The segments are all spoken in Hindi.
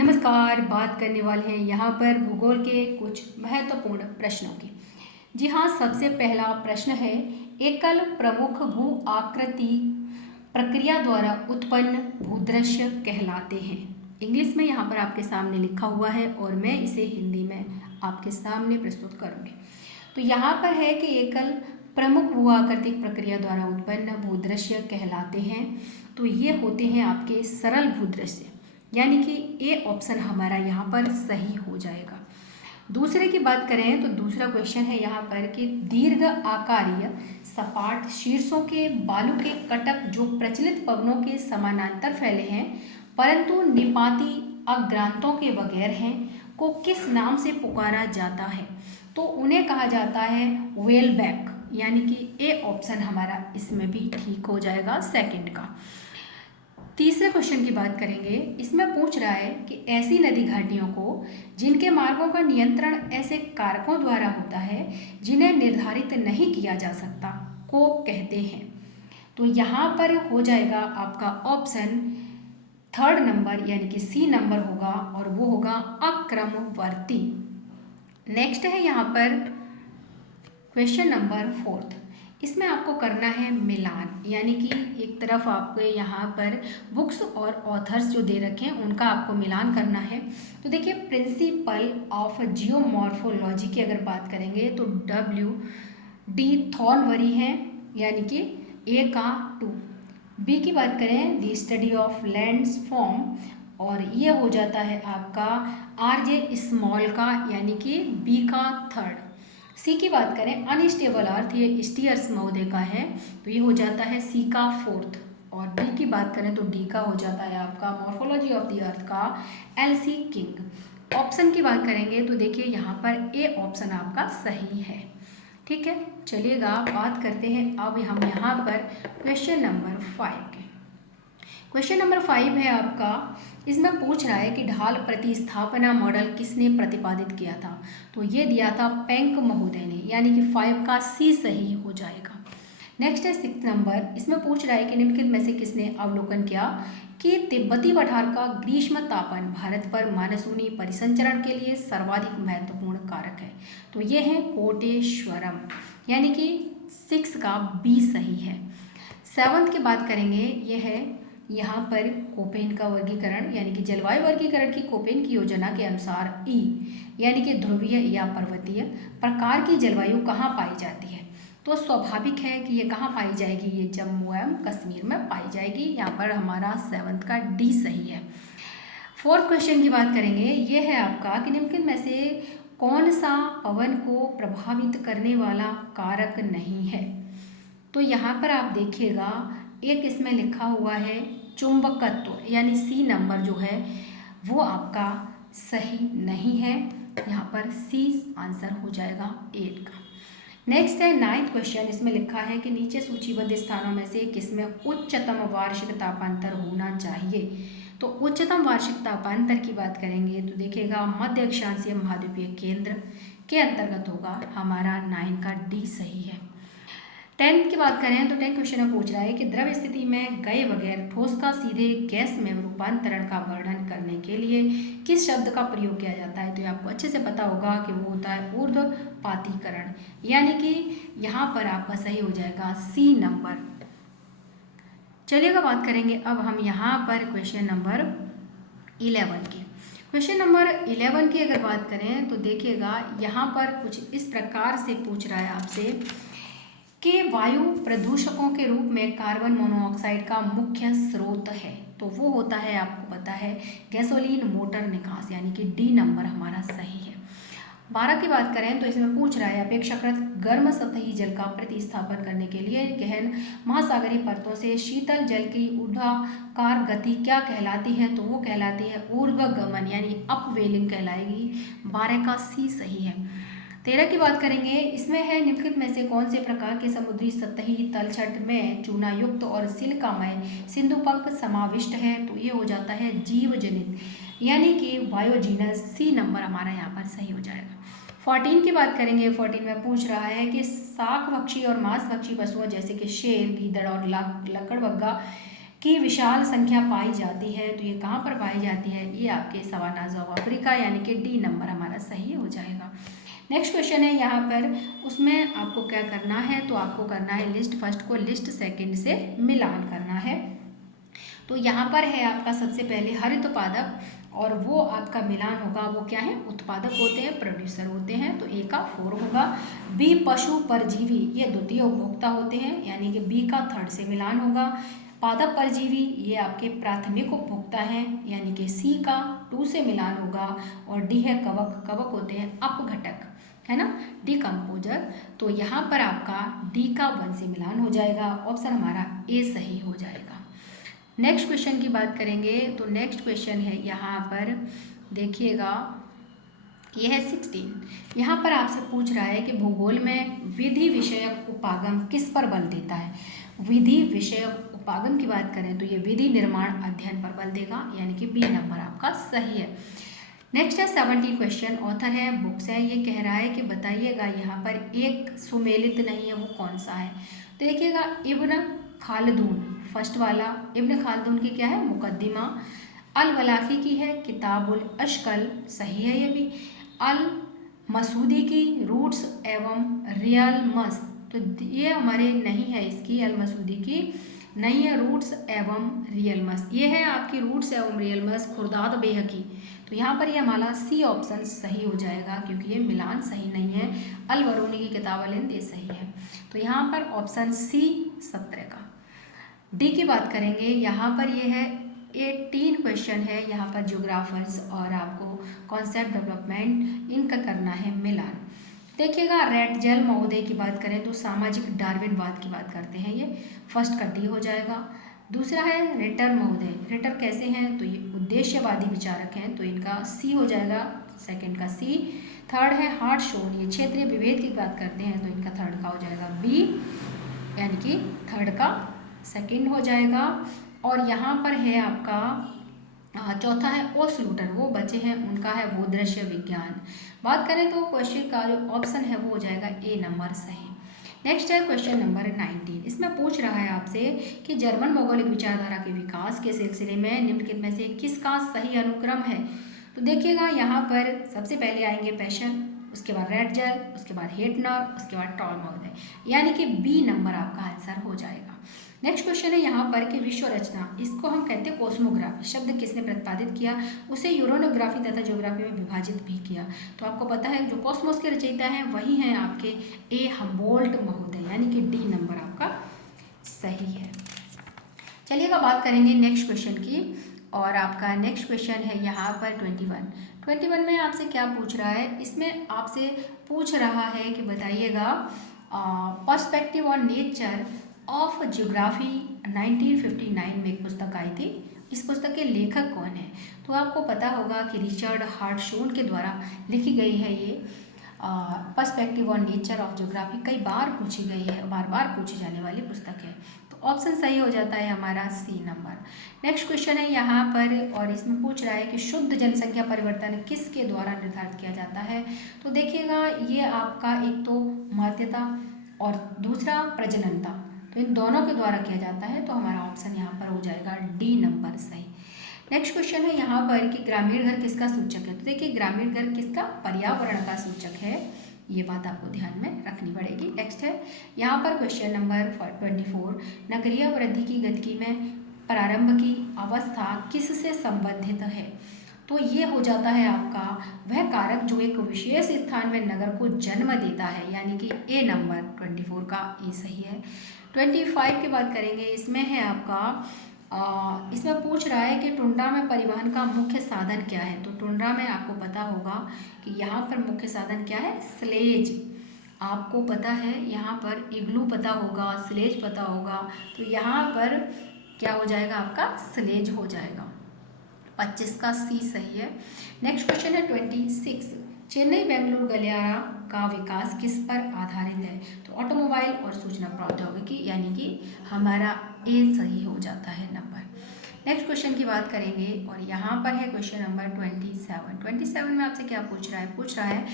नमस्कार। बात करने वाले हैं यहाँ पर भूगोल के कुछ महत्वपूर्ण प्रश्नों की। जी हाँ, सबसे पहला प्रश्न है, एकल प्रमुख भू आकृति प्रक्रिया द्वारा उत्पन्न भूदृश्य कहलाते हैं। इंग्लिश में यहाँ पर आपके सामने लिखा हुआ है और मैं इसे हिंदी में आपके सामने प्रस्तुत करूँगी। तो यहाँ पर है कि एकल प्रमुख भू आकृतिक प्रक्रिया द्वारा उत्पन्न भूदृश्य कहलाते हैं। तो ये होते हैं आपके सरल भूदृश्य, यानी कि ए ऑप्शन हमारा यहाँ पर सही हो जाएगा। दूसरे की बात करें तो दूसरा क्वेश्चन है यहाँ पर कि दीर्घ आकारीय सपाट शीर्षों के बालू के कटक जो प्रचलित पवनों के समानांतर फैले हैं परंतु निपाती अग्रांतों के बगैर हैं को किस नाम से पुकारा जाता है? तो उन्हें कहा जाता है वेलबैक, यानी कि ए ऑप्शन हमारा इसमें भी ठीक हो जाएगा सेकंड का। तीसरे क्वेश्चन की बात करेंगे। इसमें पूछ रहा है कि ऐसी नदी घाटियों को जिनके मार्गों का नियंत्रण ऐसे कारकों द्वारा होता है जिन्हें निर्धारित नहीं किया जा सकता को कहते हैं। तो यहाँ पर हो जाएगा आपका ऑप्शन थर्ड नंबर, यानी कि सी नंबर होगा और वो होगा अक्रमवर्ती। नेक्स्ट है यहाँ पर क्वेश्चन नंबर फोर्थ। इसमें आपको करना है मिलान, यानी कि एक तरफ आपको यहाँ पर बुक्स और ऑथर्स जो दे रखे हैं उनका आपको मिलान करना है। तो देखिए, प्रिंसिपल ऑफ जियोमॉर्फोलॉजी की अगर बात करेंगे तो W.D. थॉर्नबरी है, यानी कि ए का 2। बी की बात करें the study of lands form, और ये हो जाता है आपका R.J. स्मॉल का, यानी कि बी का 3rd। सी की बात करें अनस्टेबल अर्थ, ये स्टीयर्स महोदय का है, तो ये हो जाता है सी का 4th। और डी की बात करें तो डी का हो जाता है आपका मॉर्फोलॉजी ऑफ द अर्थ का L.C. किंग। ऑप्शन की बात करेंगे तो देखिए यहाँ पर ए ऑप्शन आपका सही है। ठीक है, चलिएगा बात करते हैं अब हम यहाँ पर क्वेश्चन नंबर 5 के। क्वेश्चन नंबर 5 है आपका, इसमें पूछ रहा है कि ढाल प्रतिस्थापना मॉडल किसने प्रतिपादित किया था? तो ये दिया था पेंक महोदय ने, यानी कि 5 का सी सही हो जाएगा। नेक्स्ट है 6 नंबर। इसमें पूछ रहा है कि निम्नलिखित में से किसने अवलोकन किया कि तिब्बती पठार का ग्रीष्म तापन भारत पर मानसूनी परिसंचरण के लिए सर्वाधिक महत्वपूर्ण कारक है? तो ये है कोटेश्वरम, यानी कि 6 का बी सही है। 7th की बात करेंगे, ये है यहाँ पर कोपेन का वर्गीकरण, यानी कि जलवायु वर्गीकरण की कोपेन की योजना के अनुसार ई, यानी कि ध्रुवीय या पर्वतीय प्रकार की जलवायु कहाँ पाई जाती है? तो स्वाभाविक है कि ये कहाँ पाई जाएगी, ये जम्मू एवं कश्मीर में पाई जाएगी। यहाँ पर हमारा 7th का डी सही है। 4th क्वेश्चन की बात करेंगे, ये है आपका कि निम्नलिखित में से कौन सा पवन को प्रभावित करने वाला कारक नहीं है? तो यहाँ पर आप देखिएगा, एक इसमें लिखा हुआ है चुंबकत्व, यानी सी नंबर जो है वो आपका सही नहीं है। यहाँ पर सी आंसर हो जाएगा 8 का। नेक्स्ट है 9th क्वेश्चन। इसमें लिखा है कि नीचे सूचीबद्ध स्थानों में से किसमें उच्चतम वार्षिक तापांतर होना चाहिए? तो उच्चतम वार्षिक तापांतर की बात करेंगे तो देखिएगा मध्य अक्षांशीय महाद्वीपीय केंद्र के अंतर्गत होगा। हमारा 9 का डी सही है। 10th की बात करें तो 10th क्वेश्चन में पूछ रहा है कि द्रव स्थिति में गए बगैर ठोस का सीधे गैस में रूपांतरण का वर्णन करने के लिए किस शब्द का प्रयोग किया जाता है? तो ये आपको अच्छे से पता होगा कि वो होता है ऊर्ध्वपातीकरण, यानी कि यहाँ पर आपका सही हो जाएगा सी नंबर। चलिएगा बात करेंगे अब हम यहाँ पर क्वेश्चन नंबर 11 की। क्वेश्चन नंबर 11 की अगर बात करें तो देखिएगा यहाँ पर कुछ इस प्रकार से पूछ रहा है आपसे कि वायु प्रदूषकों के रूप में कार्बन मोनोऑक्साइड का मुख्य स्रोत है, तो वो होता है आपको पता है गैसोलीन मोटर निकास, यानी कि डी नंबर हमारा सही है। 12 की बात करें तो इसमें पूछ रहा है अपेक्षाकृत गर्म सतही जल का प्रतिस्थापन करने के लिए गहन महासागरीय परतों से शीतल जल की ऊर्ध्वाकार गति क्या कहलाती है? तो वो कहलाती है ऊर्ध्वगमन, यानी अपवेलिंग कहलाएगी। 12 का सी सही है। 13 की बात करेंगे, इसमें है निम्नलिखित में से कौन से प्रकार के समुद्री सतही तलछट में चूनायुक्त और सिलिकामय सिंधुपंख समाविष्ट है? तो ये हो जाता है जीव जनित, यानी कि बायोजीनस। सी नंबर हमारा यहाँ पर सही हो जाएगा। 14 की बात करेंगे। 14 में पूछ रहा है कि शाकभक्षी और मांसभक्षी पशुओं जैसे कि शेर, गीदड़ और लकड़बग्गा की विशाल संख्या पाई जाती है, तो ये कहाँ पर पाई जाती है? ये आपके सवानाज ऑफ अफ्रीका, यानी कि डी नंबर हमारा सही हो जाएगा। नेक्स्ट क्वेश्चन है यहाँ पर, उसमें आपको क्या करना है? तो आपको करना है लिस्ट फर्स्ट को लिस्ट सेकंड से मिलान करना है। तो यहाँ पर है आपका सबसे पहले हरित उत्पादक, और वो आपका मिलान होगा, वो क्या है? उत्पादक होते हैं, प्रोड्यूसर होते हैं, तो ए का 4 होगा। बी पशु परजीवी, ये द्वितीय उपभोक्ता होते हैं, यानी कि बी का थर्ड से मिलान होगा। पादप परजीवी, ये आपके प्राथमिक उपभोक्ता हैं, यानी कि सी का 2 से मिलान होगा। और डी है कवक, कवक होते हैं अपघटक, है ना, डिकम्पोजर। तो यहाँ पर आपका डी का 1 से मिलान हो जाएगा, ऑप्शन हमारा ए सही हो जाएगा। नेक्स्ट क्वेश्चन की बात करेंगे, तो नेक्स्ट क्वेश्चन है यहाँ पर देखिएगा, ये है 16। यहाँ पर आपसे पूछ रहा है कि भूगोल में विधि विषयक उपागम किस पर बल देता है? विधि विषयक उपागम की बात करें तो ये विधि निर्माण अध्ययन पर बल देगा, यानी कि बी नंबर आपका सही है। नेक्स्ट है 17 क्वेश्चन, ऑथर है, बुक्स है, ये कह रहा है कि बताइएगा यहाँ पर एक सुमेलित नहीं है, वो कौन सा है? तो देखिएगा, इब्न खालदून, फर्स्ट वाला इब्न खालदून की क्या है? मुकद्दिमा। अल वलाखी की है किताबुल अशकल, सही है ये भी। अल मसूदी की रूट्स एवं रियलमस, तो ये हमारे नहीं है, इसकी अल मसूदी की नहीं है, रूट्स एवं रियलमस, ये है आपकी रूट्स एवं रियलमस खुर्दाद बेहकी। तो यहाँ पर ये हमारा सी ऑप्शन सही हो जाएगा, क्योंकि ये मिलान सही नहीं है। अल वरूनी की किताब अल हिंद ये सही है, तो यहाँ पर ऑप्शन सी 17 का। डी की बात करेंगे, यहाँ पर ये है 18 क्वेश्चन है, यहाँ पर ज्योग्राफर्स और आपको कॉन्सेप्ट डेवलपमेंट इनका करना है मिलान। देखिएगा, रेटजेल महोदय की बात करें तो सामाजिक डार्विनवाद की बात करते हैं, ये फर्स्ट का डी हो जाएगा। दूसरा है रिटर महोदय, रिटर कैसे हैं? तो ये उद्देश्यवादी विचारक हैं, तो इनका सी हो जाएगा, सेकंड का सी। थर्ड है हार्टशोन, ये क्षेत्रीय विभेद की बात करते हैं, तो इनका थर्ड का हो जाएगा बी, यानी कि थर्ड का सेकंड हो जाएगा। और यहाँ पर है आपका चौथा है ओस्लूटर, वो बचे हैं, उनका है भूदृश्य विज्ञान। बात करें तो क्वेश्चन का जो ऑप्शन है वो हो जाएगा ए नंबर सही। नेक्स्ट है क्वेश्चन नंबर 19, इसमें पूछ रहा है आपसे कि जर्मन भौगोलिक विचारधारा के विकास के सिलसिले में निम्नलिखित में से किसका सही अनुक्रम है? तो देखिएगा, यहाँ पर सबसे पहले आएंगे पैशन, उसके बाद रेटजेल, उसके बाद हेटनर, उसके बाद टॉल महोदय, यानी कि बी नंबर आपका आंसर हो जाएगा। नेक्स्ट क्वेश्चन है यहाँ पर कि विश्व रचना, इसको हम कहते हैं कोस्मोग्राफी, शब्द किसने प्रतिपादित किया? उसे यूरोनोग्राफी तथा ज्योग्राफी में विभाजित भी किया। तो आपको पता है जो कॉस्मोस के रचयिता हैं वही हैं आपके ए हम्बोल्ट महोदय, यानी कि डी नंबर आपका सही है। चलिएगा बात करेंगे नेक्स्ट क्वेश्चन की, और आपका नेक्स्ट क्वेश्चन है यहाँ पर 21 में आपसे क्या पूछ रहा है? इसमें आपसे पूछ रहा है कि बताइएगा perspective on nature of geography 1959 में एक पुस्तक आई थी, इस पुस्तक के लेखक कौन है? तो आपको पता होगा कि रिचर्ड हार्टशोन के द्वारा लिखी गई है ये perspective on nature of geography, कई बार पूछी गई है, बार बार पूछी जाने वाली पुस्तक है, तो ऑप्शन सही हो जाता है हमारा सी नंबर। नेक्स्ट क्वेश्चन है यहाँ पर, और इसमें पूछ रहा है कि शुद्ध जनसंख्या परिवर्तन किसके द्वारा निर्धारित किया जाता है? तो देखिएगा, ये आपका एक तो माध्यता और दूसरा प्रजननता, तो इन दोनों के द्वारा किया जाता है, तो हमारा ऑप्शन यहाँ पर हो जाएगा डी नंबर सही। नेक्स्ट क्वेश्चन है यहाँ पर कि ग्रामीण घर किसका सूचक है? तो देखिए, ग्रामीण घर किसका? पर्यावरण का सूचक है, ये बात आपको ध्यान में रखनी पड़ेगी। नेक्स्ट है यहाँ पर क्वेश्चन नंबर 24, नगरीय वृद्धि की गतिकी में प्रारंभ की अवस्था किससे संबंधित है? तो ये हो जाता है आपका वह कारक जो एक विशेष स्थान में नगर को जन्म देता है, यानी कि ए नंबर 24 का ए सही है। 25 की बात करेंगे, इसमें है आपका इसमें पूछ रहा है कि टुंड्रा में परिवहन का मुख्य साधन क्या है? तो टुंड्रा में आपको पता होगा कि यहाँ पर मुख्य साधन क्या है? स्लेज, आपको पता है, यहाँ पर इग्लू पता होगा, स्लेज पता होगा, तो यहाँ पर क्या हो जाएगा आपका? स्लेज हो जाएगा, 25 का सी सही है। नेक्स्ट क्वेश्चन है 26, चेन्नई बेंगलुरु गलियारा का विकास किस पर आधारित है? तो ऑटोमोबाइल और सूचना प्रौद्योगिकी, यानी कि हमारा ए सही हो जाता है नंबर। नेक्स्ट क्वेश्चन की बात करेंगे, और यहाँ पर है क्वेश्चन नंबर 27 में आपसे क्या पूछ रहा है? पूछ रहा है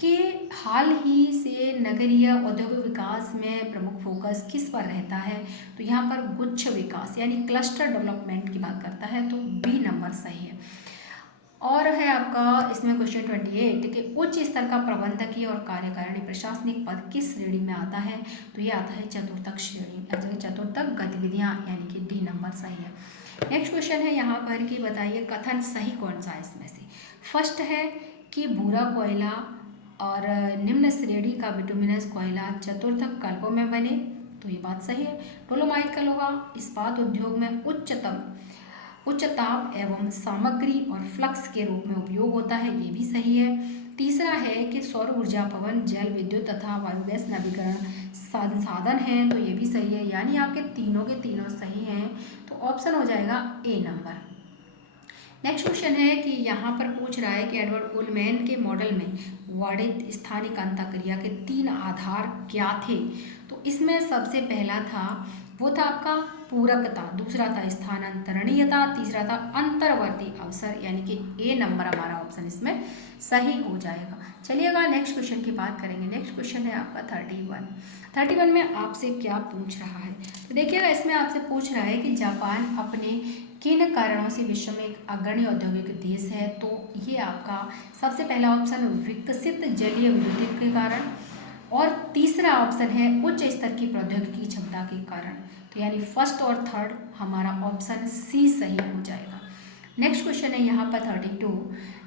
कि हाल ही से नगरीय औद्योगिक विकास में प्रमुख फोकस किस पर रहता है, तो यहाँ पर गुच्छ विकास यानी क्लस्टर डेवलपमेंट की बात करता है, तो बी नंबर सही है। और है आपका इसमें क्वेश्चन 28 कि उच्च स्तर का प्रबंधकीय और कार्यकारिणी प्रशासनिक पद किस श्रेणी में आता है, तो ये आता है चतुर्थक श्रेणी, चतुर्थक गतिविधियां, यानी कि डी नंबर सही है। नेक्स्ट क्वेश्चन है यहाँ पर कि बताइए कथन सही कौन सा है इसमें से। फर्स्ट है कि भूरा कोयला और निम्न श्रेणी का बिटुमिनस कोयला चतुर्थक कल्पों में बने, तो ये बात सही है। डोलोमाइट का लोहा इस्पात उद्योग में उच्च ताप एवं सामग्री और फ्लक्स के रूप में उपयोग होता है, ये भी सही है। तीसरा है कि सौर ऊर्जा, पवन, जल, विद्युत तथा बायोगैस नवीकरण संसाधन हैं, तो ये भी सही है, यानी आपके तीनों के तीनों सही हैं, तो ऑप्शन हो जाएगा ए नंबर। नेक्स्ट क्वेश्चन है कि यहाँ पर पूछ रहा है कि एडवर्ड उलमैन के मॉडल में वर्णित स्थानिक अंतःक्रिया के 3 आधार क्या थे, तो इसमें सबसे पहला था वो था आपका पूरकता, दूसरा था स्थानांतरणीयता, तीसरा था अंतर्वर्ती अवसर, यानी कि ए नंबर हमारा ऑप्शन इसमें सही हो जाएगा। चलिएगा नेक्स्ट क्वेश्चन की बात करेंगे। नेक्स्ट क्वेश्चन है आपका 31 में आपसे क्या पूछ रहा है, तो देखिएगा इसमें आपसे पूछ रहा है कि जापान अपने किन कारणों से विश्व में एक अग्रणी औद्योगिक देश है, तो ये आपका सबसे पहला ऑप्शन विकसित जलीय विद्युत के कारण, और तीसरा ऑप्शन है उच्च स्तर की प्रौद्योगिकी क्षमता के कारण, तो यानी फर्स्ट और थर्ड हमारा ऑप्शन सी सही हो जाएगा। नेक्स्ट क्वेश्चन है यहाँ पर 32,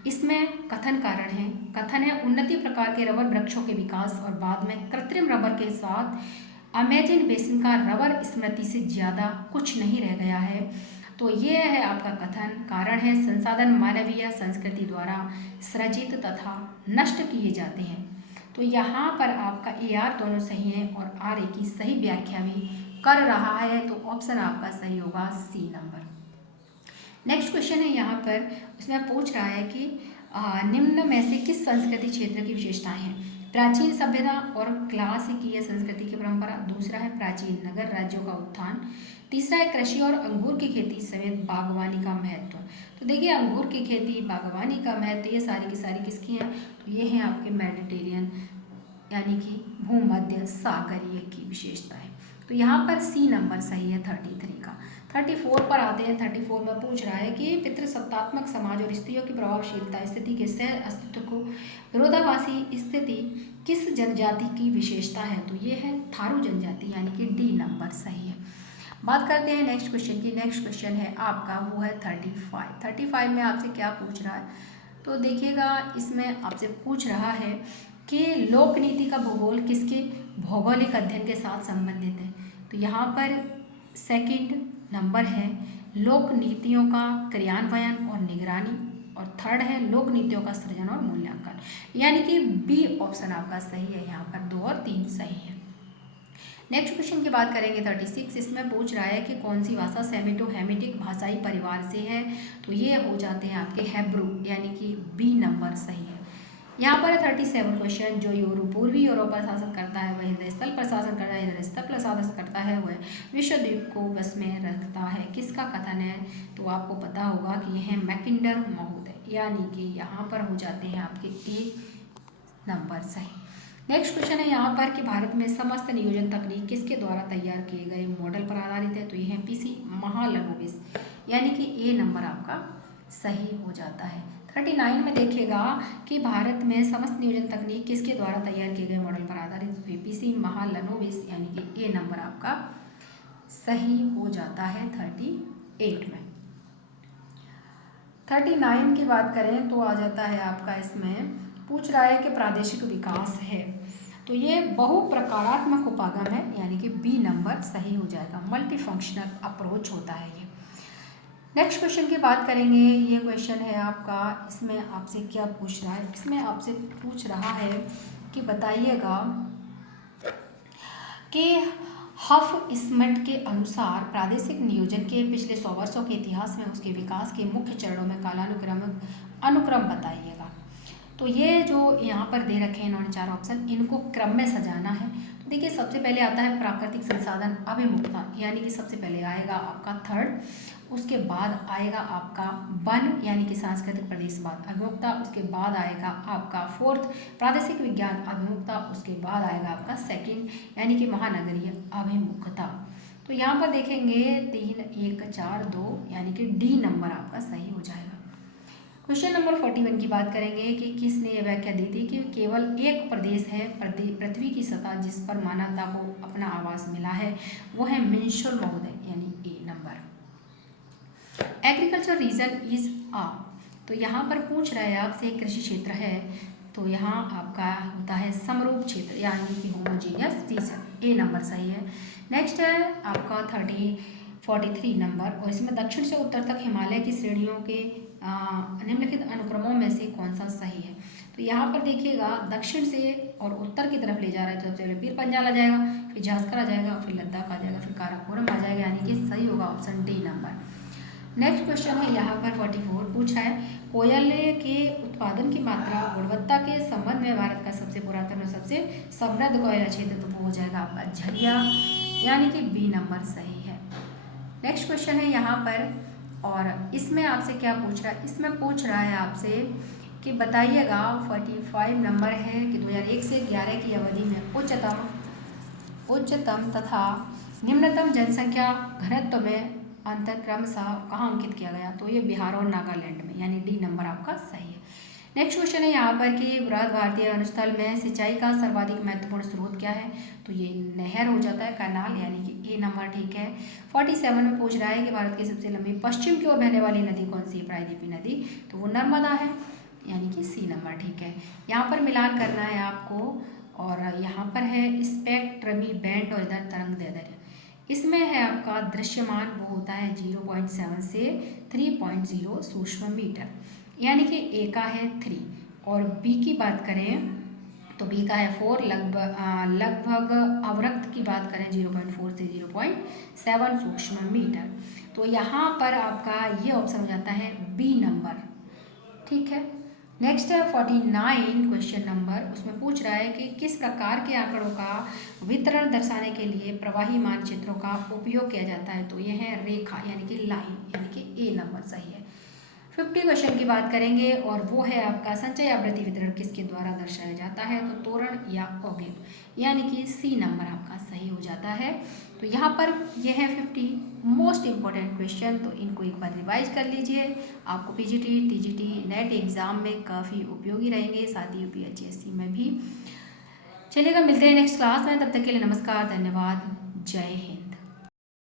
इसमें कथन कारण है। कथन है उन्नति प्रकार के रबर वृक्षों के विकास और बाद में कृत्रिम रबर के साथ अमेजन बेसिन का रबर स्मृति से ज़्यादा कुछ नहीं रह गया है, तो ये है आपका कथन। कारण है संसाधन मानवीय संस्कृति द्वारा सृजित तथा नष्ट किए जाते हैं, तो यहाँ पर आपका ए आर दोनों सही हैं और आर ए की सही व्याख्या भी कर रहा है, तो ऑप्शन आपका सही होगा सी नंबर। नेक्स्ट क्वेश्चन है यहाँ पर, उसमें पूछ रहा है कि निम्न में से किस संस्कृति क्षेत्र की विशेषताएं हैं। प्राचीन सभ्यता और क्लासिकीय संस्कृति की परंपरा, दूसरा है प्राचीन नगर राज्यों का उत्थान, तीसरा है कृषि और अंगूर की खेती समेत बागवानी का महत्व। तो देखिए अंगूर की खेती, बागवानी का महत्व, ये सारी की सारी किसकी हैं, तो ये हैं आपके मेडिटेरियन यानी कि भूमध्य सागरीय की विशेषता है, तो यहाँ पर सी नंबर सही है 33 का। 34 पर आते हैं। 34 में पूछ रहा है कि पितृसत्तात्मक समाज और स्त्रियों की प्रभावशीलता स्थिति के सह अस्तित्व को विरोधाभासी स्थिति किस जनजाति की विशेषता है, तो ये है थारू जनजाति, यानी कि डी नंबर सही है। बात करते हैं नेक्स्ट क्वेश्चन की। नेक्स्ट क्वेश्चन है आपका वो है 35 में आपसे क्या पूछ रहा है, तो देखिएगा इसमें आपसे पूछ रहा है कि लोक नीति का भूगोल किसके भौगोलिक अध्ययन के साथ संबंधित है, तो यहाँ पर सेकंड नंबर है लोक नीतियों का क्रियान्वयन और निगरानी, और थर्ड है लोक नीतियों का सृजन और मूल्यांकन, यानी कि बी ऑप्शन आपका सही है। यहाँ पर 2 और 3 सही है। नेक्स्ट क्वेश्चन की बात करेंगे 36, इसमें पूछ रहा है कि कौन सी भाषा सेमिटो हेमिटिक भाषाई परिवार से है, तो ये हो जाते हैं आपके हेब्रू, यानी कि बी नंबर सही है। यहाँ पर 37 क्वेश्चन, जो पूर्वी यूरोप पर शासन करता है वह हृदय स्थल पर शासन करता है, हृदय स्थल पर शासन करता है वह विश्व द्वीप को बस में रखता है, किसका कथन है, तो आपको पता होगा कि यह है मैकिंडर महोदय, यानी कि यहाँ पर हो जाते हैं आपके ए नंबर सही। नेक्स्ट क्वेश्चन है यहाँ पर कि भारत में समस्त नियोजन तकनीक किसके द्वारा तैयार किए गए मॉडल पर आधारित है, तो यह है पीसी महालनोबिस, यानी कि ए नंबर आपका सही हो जाता है। 39 में देखिएगा कि भारत में समस्त नियोजन तकनीक किसके द्वारा तैयार किए गए मॉडल पर आधारित, तो पीसी महालनोबिस, यानी कि ए नंबर आपका सही हो जाता है 38 में। 39 की बात करें तो आ जाता है आपका, इसमें पूछ रहा है कि प्रादेशिक विकास है, तो ये बहुप्रकारात्मक उपागम है, यानी कि बी नंबर सही हो जाएगा। मल्टी फंक्शनल अप्रोच होता है ये। नेक्स्ट क्वेश्चन की बात करेंगे। ये क्वेश्चन है आपका, इसमें आपसे क्या पूछ रहा है, इसमें आपसे पूछ रहा है कि बताइएगा कि हफ स्मिट के अनुसार प्रादेशिक नियोजन के पिछले 100 वर्षों के इतिहास में उसके विकास के मुख्य चरणों में अनुक्रम बताइएगा। तो ये जो यहाँ पर दे रखे हैं इन्होंने 4 ऑप्शन, इनको क्रम में सजाना है। तो देखिए सबसे पहले आता है प्राकृतिक संसाधन अभिमुखता, यानी कि सबसे पहले आएगा आपका थर्ड। उसके बाद आएगा आपका वन यानी कि सांस्कृतिक प्रदेशवाद अभिमुखता, उसके बाद आएगा आपका फोर्थ प्रादेशिक विज्ञान अभिमुखता, उसके बाद आएगा आपका सेकंड यानी कि महानगरीय अभिमुखता। तो यहाँ पर देखेंगे 3, 1, 4, 2 यानी कि डी नंबर आपका सही हो जाएगा। क्वेश्चन नंबर 41 की बात करेंगे कि किसने यह व्याख्या दी थी कि केवल एक प्रदेश है पृथ्वी की सतह जिस पर मानवता को अपना आवास मिला है, वो है मिंशोल महोदय यानी ए नंबर। एग्रीकल्चर रीजन इज आ, तो यहाँ पर पूछ रहा है आपसे कृषि क्षेत्र है, तो यहाँ आपका होता है समरूप क्षेत्र यानी कि होमोजीनियस रीजन, ए नंबर सही है। नेक्स्ट है आपका 43 नंबर, और इसमें दक्षिण से उत्तर तक हिमालय की श्रेणियों के निम्नलिखित अनुक्रमों में से कौन सा सही है। तो यहाँ पर देखिएगा दक्षिण से और उत्तर की तरफ ले जा रहा है, तो सबसे पहले पीर पंजाल आ जाएगा, फिर झांसकर आ जाएगा, फिर लद्दाख आ जाएगा, फिर काराकोरम आ जाएगा, यानी कि सही होगा option D number. Next question है यहाँ पर 44 पूछा है कोयले के उत्पादन की मात्रा गुणवत्ता के संबंध में भारत का सबसे पुरातन और सबसे समृद्ध कोयला क्षेत्र, तो वो हो जाएगा आपका झरिया यानी कि बी नंबर सही है। नेक्स्ट क्वेश्चन है यहाँ पर, और इसमें आपसे क्या पूछ रहा है, इसमें पूछ रहा है आपसे कि बताइएगा 45 नंबर है कि 2001 से 11 की अवधि में उच्चतम तथा निम्नतम जनसंख्या घनत्व में अंतर क्रमशः कहाँ अंकित किया गया, तो ये बिहार और नागालैंड में, यानी डी नंबर आपका सही है। नेक्स्ट क्वेश्चन है यहाँ पर कि बृहद भारतीय अनुस्थल में सिंचाई का सर्वाधिक महत्वपूर्ण स्रोत क्या है, तो ये नहर हो जाता है, कैनाल, यानी कि ए नंबर ठीक है। 47 में पूछ रहा है कि भारत की सबसे लंबी पश्चिम की ओर बहने वाली नदी कौन सी है, प्रायद्वीपीय नदी, तो वो नर्मदा है, यानी कि सी नंबर ठीक है। यहाँ पर मिलान करना है आपको, और यहाँ पर है स्पेक्ट्रमी बैंड और इधर तरंग दैर्ध्य। इसमें है आपका दृश्यमान वो होता है 0.7 से 3.0 सूक्ष्म मीटर, यानी कि ए का है 3, और बी की बात करें तो बी का है 4, लगभग अवरक्त की बात करें 0.4 से 0.7 सूक्ष्म मीटर। तो यहाँ पर आपका ये ऑप्शन हो जाता है बी नंबर ठीक है। नेक्स्ट है 49 क्वेश्चन नंबर, उसमें पूछ रहा है कि किस प्रकार के आंकड़ों का वितरण दर्शाने के लिए प्रवाही मानचित्रों का उपयोग किया जाता है, तो ये है रेखा यानी कि लाइन, यानी कि ए नंबर सही है। 50 क्वेश्चन की बात करेंगे, और वो है आपका संचय आवृत्ति वितरण किसके द्वारा दर्शाया जाता है, तो तोरण या औगिक, यानी कि सी नंबर आपका सही हो जाता है। तो यहाँ पर यह है 50 मोस्ट इम्पॉर्टेंट क्वेश्चन, तो इनको एक बार रिवाइज कर लीजिए, आपको पीजीटी, टीजीटी, नेट एग्जाम में काफ़ी उपयोगी रहेंगे, साथ ही यूपीएससी में भी। चलिएगा, मिलते हैं नेक्स्ट क्लास में, तब तक के लिए नमस्कार, धन्यवाद, जय हिंद।